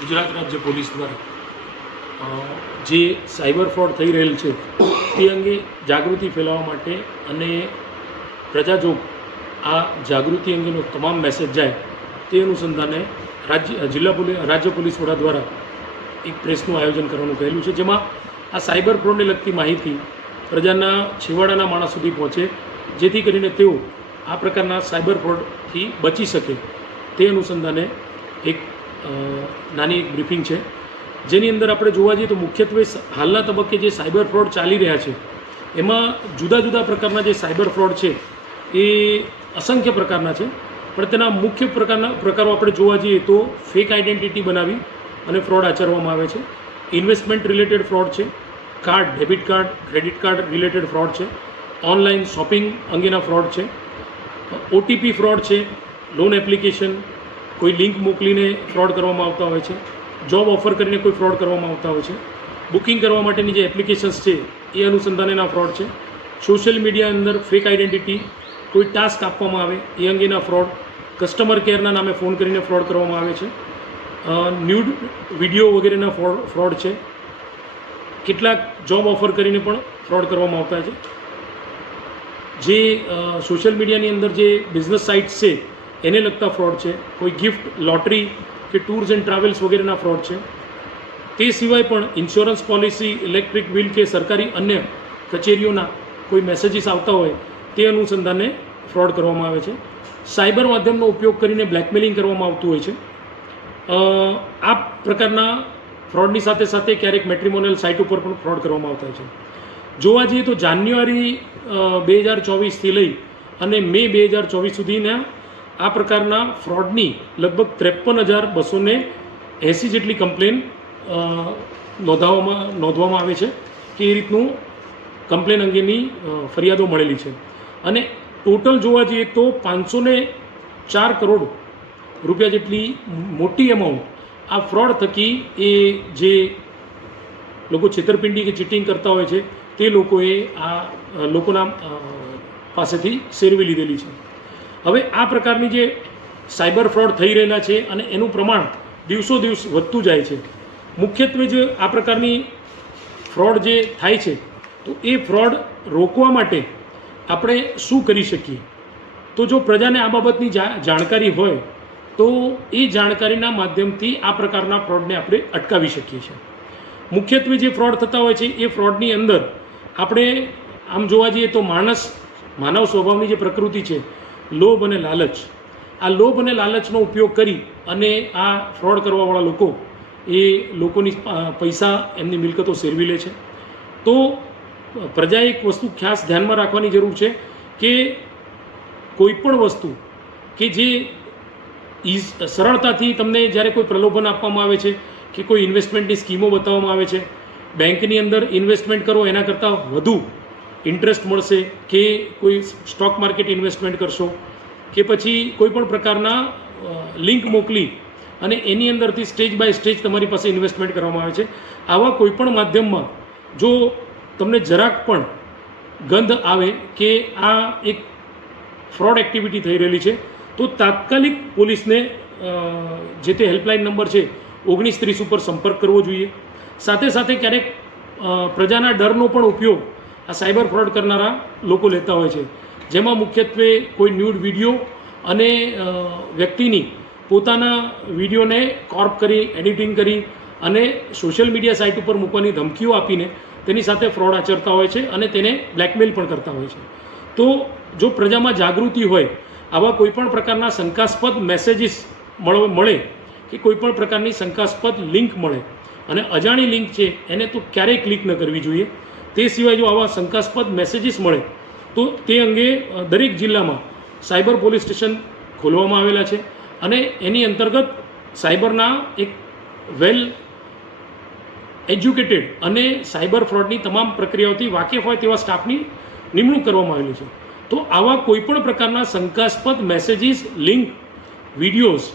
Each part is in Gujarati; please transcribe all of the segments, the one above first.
ગુજરાત રાજ્ય પોલીસ દ્વારા જે સાયબર ફ્રોડ થઈ રહેલ છે તે અંગે જાગૃતિ ફેલાવવા માટે અને પ્રજાજોગ આ જાગૃતિ અંગેનો તમામ મેસેજ જાય તે અનુસંધાને રાજ્ય પોલીસ વડા દ્વારા એક પ્રેસનું આયોજન કરવાનું કહેલું છે, જેમાં આ સાયબર ફ્રોડને લગતી માહિતી પ્રજાના છેવાડાના માણસ સુધી પહોંચે, જેથી કરીને તેઓ આ પ્રકારના સાયબર ફ્રોડથી બચી શકે તે અનુસંધાને એક નાની એક બ્રીફિંગ છે, જેની અંદર આપણે જોવા જઈએ તો મુખ્યત્વે હાલના તબક્કે જે સાયબર ફ્રોડ ચાલી રહ્યા છે એમાં જુદા જુદા પ્રકારના જે સાયબર ફ્રોડ છે એ અસંખ્ય પ્રકારના છે, પણ તેના મુખ્ય પ્રકારો આપણે જોવા જઈએ તો ફેક આઇડેન્ટિટી બનાવી અને ફ્રોડ આચરવામાં આવે છે, ઇન્વેસ્ટમેન્ટ રિલેટેડ ફ્રોડ છે, card, debit card, credit card related fraud છે, ઓનલાઈન શોપિંગ અંગેના ફ્રોડ છે, ઓટીપી ફ્રોડ છે, લોન એપ્લિકેશન, કોઈ લિંક મોકલીને ફ્રોડ કરવામાં આવતા હોય છે, જોબ ઓફર કરીને કોઈ ફ્રોડ કરવામાં આવતા હોય છે, બુકિંગ કરવા માટેની જે એપ્લિકેશન્સ છે એ અનુસંધાનેના ફ્રોડ છે, સોશિયલ મીડિયા અંદર ફેક આઇડેન્ટિટી, કોઈ ટાસ્ક આપવામાં આવે એ અંગેના ફ્રોડ, કસ્ટમર કેરના નામે ફોન કરીને ફ્રોડ કરવામાં આવે છે, ન્યૂડ વિડીયો વગેરેના ફ્રોડ છે, કેટલાક જોબ ઓફર કરીને પણ ફ્રોડ કરવામાં આવતા છે, જે સોશિયલ મીડિયાની અંદર જે બિઝનેસ સાઇટ્સ છે એને લગતા ફ્રોડ છે, કોઈ ગિફ્ટ, લોટરી કે ટૂર્સ એન્ડ ટ્રાવેલ્સ વગેરેના ફ્રોડ છે, તે સિવાય પણ ઇન્સ્યોરન્સ પોલિસી, ઇલેક્ટ્રિક બિલ કે સરકારી અન્ય કચેરીઓના કોઈ મેસેજીસ આવતા હોય તે અનુસંધાને ફ્રોડ કરવામાં આવે છે, સાયબર માધ્યમનો ઉપયોગ કરીને બ્લેકમેલિંગ કરવામાં આવતું હોય છે, આ પ્રકારના ફ્રોડની સાથે સાથે ક્યારેક મેટ્રિમોનિયલ સાઇટ ઉપર પણ ફ્રોડ કરવામાં આવતા હોય છે. જોવા જઈએ તો જાન્યુઆરી 2024થી લઈ અને મે 2024 સુધીના આ પ્રકારના ફ્રોડની લગભગ 53,280 જેટલી કમ્પ્લેન નોંધવામાં આવે છે કે એ રીતનું કમ્પ્લેન અંગેની ફરિયાદો મળેલી છે, અને ટોટલ જોવા જઈએ તો 504 કરોડ રૂપિયા જેટલી મોટી એમાઉન્ટ આ ફ્રોડ થકી એ જે લોકો છેતરપિંડી કે ચીટિંગ કરતા હોય છે તે લોકોએ આ લોકોના પાસેથી સેરવી લીધેલી છે. હવે આ પ્રકારની જે સાયબર ફ્રોડ થઈ રહેલા છે અને એનું પ્રમાણ દિવસો દિવસ વધતું જાય છે. મુખ્યત્વે જે આ પ્રકારની ફ્રોડ જે થાય છે તો એ ફ્રોડ રોકવા માટે આપણે શું કરી શકીએ? તો જો પ્રજાને આ બાબતની જાણકારી હોય તો એ જાણકારીના માધ્યમથી આ પ્રકારના ફ્રોડને આપણે અટકાવી શકીએ છીએ. મુખ્યત્વે જે ફ્રોડ થતા હોય છે એ ફ્રોડની અંદર આપણે આમ જોવા જઈએ તો માનવ સ્વભાવની જે પ્રકૃતિ છે, લોભ અને લાલચ, આ લોભ અને લાલચનો ઉપયોગ કરી અને આ ફ્રોડ કરવાવાળા લોકો એ લોકોની પૈસા, એમની મિલકતો સેરવી લે છે. તો પ્રજાએ એક વસ્તુ ખાસ ધ્યાનમાં રાખવાની જરૂર છે કે કોઈ પણ વસ્તુ કે જે સરળતાથી તમને જ્યારે કોઈ પ્રલોભન આપવામાં આવે છે કે કોઈ ઇન્વેસ્ટમેન્ટની સ્કીમો બતાવવામાં આવે છે, બેંકની અંદર ઇન્વેસ્ટમેન્ટ કરો એના કરતાં વધુ ઇન્ટરેસ્ટ મળશે, કે કોઈ સ્ટોક માર્કેટ ઇન્વેસ્ટમેન્ટ કરશો, કે પછી કોઈ પણ પ્રકારના લિંક મોકલી અને એની અંદરથી સ્ટેજ બાય સ્ટેજ તમારી પાસે ઇન્વેસ્ટમેન્ટ કરવામાં આવે છે, આવા કોઈપણ માધ્યમમાં જો તમને જરાક પણ ગંધ આવે કે આ એક ફ્રોડ એક્ટિવિટી થઈ રહેલી છે તો તાત્કાલિક પોલીસને જે તે હેલ્પલાઇન નંબર છે 1930 ઉપર સંપર્ક કરવો જોઈએ. સાથે સાથે ક્યારેક પ્રજાના ડરનો પણ ઉપયોગ આ સાયબર ફ્રોડ કરનારા લોકો લેતા હોય છે, જેમાં મુખ્યત્વે કોઈ ન્યૂડ વિડીયો અને વ્યક્તિની પોતાના વિડીયોને કોર્પ કરી, એડિટિંગ કરી અને સોશિયલ મીડિયા સાઇટ ઉપર મૂકવાની ધમકીઓ આપીને તેની સાથે ફ્રોડ આચરતા હોય છે અને તેને બ્લેકમેલ પણ કરતા હોય છે. તો જો પ્રજામાં જાગૃતિ હોય, આવા કોઈપણ પ્રકારના શંકાસ્પદ મેસેજીસ મળે કે કોઈપણ પ્રકારની શંકાસ્પદ લિંક મળે અને અજાણી લિંક છે એને તો ક્યારેય ક્લિક ન કરવી જોઈએ. તે સિવાય જો આવા શંકાસ્પદ મેસેજીસ મળે તો તે અંગે દરેક જિલ્લામાં સાયબર પોલીસ સ્ટેશન ખોલવામાં આવેલા છે અને એની અંતર્ગત સાયબરના એક વેલ એજ્યુકેટેડ અને સાયબર ફ્રોડની તમામ પ્રક્રિયાઓથી વાકેફ હોય તેવા સ્ટાફની નિમણૂક કરવામાં આવેલી છે. તો આવા કોઈપણ પ્રકારના શંકાસ્પદ મેસેજીસ, લિંક, વિડીયોઝ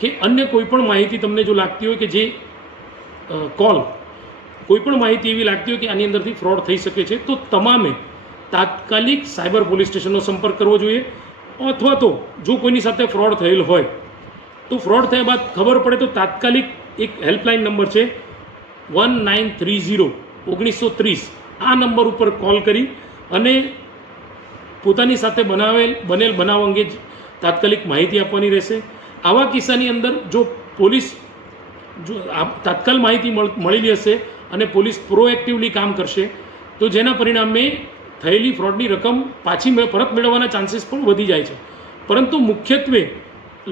કે અન્ય કોઈપણ માહિતી તમને જો લાગતી હોય કે જે કોલ, કોઈપણ માહિતી એવી લાગતી હોય કે આની અંદરથી ફ્રોડ થઈ શકે છે તો તમામે તાત્કાલિક સાયબર પોલીસ સ્ટેશનનો સંપર્ક કરવો જોઈએ. અથવા તો જો કોઈની સાથે ફ્રોડ થયેલ હોય તો ફ્રોડ થયા બાદ ખબર પડે તો તાત્કાલિક એક હેલ્પલાઇન નંબર છે 1930 આ નંબર ઉપર કોલ કરી અને પોતાની સાથે બનેલ બનાવ અંગે જ તાત્કાલિક માહિતી આપવાની રહેશે. આવા કિસ્સાની અંદર જો પોલીસ તાત્કાલ માહિતી મળેલી હશે અને પોલીસ પ્રોએક્ટિવલી કામ કરશે તો જેના પરિણામે થયેલી ફ્રોડની રકમ પરત મેળવવાના ચાન્સીસ પણ વધી જાય છે. પરંતુ મુખ્યત્વે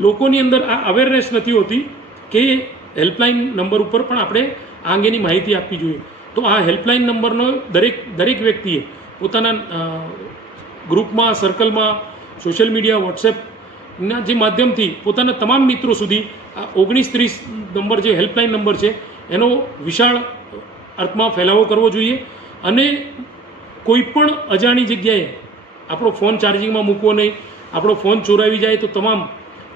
લોકોની અંદર આ અવેરનેસ નથી હોતી કે હેલ્પલાઇન નંબર ઉપર પણ આપણે આ અંગેની માહિતી આપવી જોઈએ. તો આ હેલ્પલાઇન નંબરનો દરેક વ્યક્તિએ પોતાના ગ્રુપમાં, સર્કલમાં, સોશિયલ મીડિયા, વોટ્સએપના જે માધ્યમથી પોતાના તમામ મિત્રો સુધી આ 1930 નંબર જે હેલ્પલાઇન નંબર છે એનો વિશાળ અર્થમાં ફેલાવો કરવો જોઈએ અને કોઈ પણ અજાણી જગ્યાએ આપણો ફોન ચાર્જિંગમાં મૂકવો નહીં. આપણો ફોન ચોરાવી જાય તો તમામ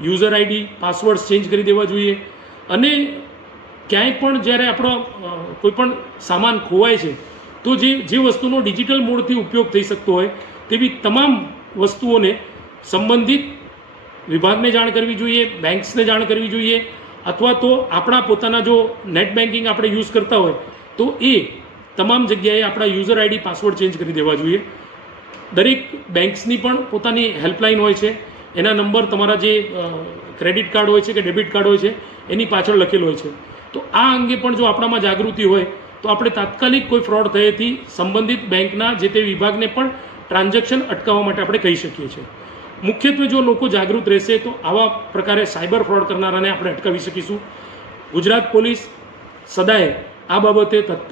યુઝર આઈડી, પાસવર્ડ્સ ચેન્જ કરી દેવા જોઈએ અને ક્યાંય પણ જ્યારે આપણો કોઈ પણ સામાન ખોવાય છે તો જે વસ્તુનો ડિજિટલ મોડથી ઉપયોગ થઈ શકતો હોય તેવી તમામ વસ્તુઓને સંબંધિત વિભાગને જાણ કરવી જોઈએ, બેંક્સને જાણ કરવી જોઈએ અથવા તો આપણા પોતાના જો નેટ બેન્કિંગ આપણે યુઝ કરતા હોય તો એ તમામ જગ્યાએ આપણા યુઝર આઈડી, પાસવર્ડ ચેન્જ કરી દેવા જોઈએ. દરેક બેંક્સની પણ પોતાની હેલ્પલાઇન હોય છે. એના નંબર તમારા જે ક્રેડિટ કાર્ડ હોય છે કે ડેબિટ કાર્ડ હોય છે એની પાછળ લખેલો હોય છે. તો આ અંગે પણ જો આપણામાં જાગૃતિ હોય તો આપણે તાત્કાલિક કોઈ ફ્રોડ થયેથી સંબંધિત બેંકના જે તે વિભાગને પણ ટ્રાન્ઝેક્શન અટકાવવા માટે આપણે કહી શકીએ છીએ. મુખ્યત્વે જો લોકો જાગૃત રહેશે તો આવા પ્રકારે સાયબર ફ્રોડ કરનારાને આપણે અટકાવી શકીશું. ગુજરાત પોલીસ સદાય આ બાબતે તત્પર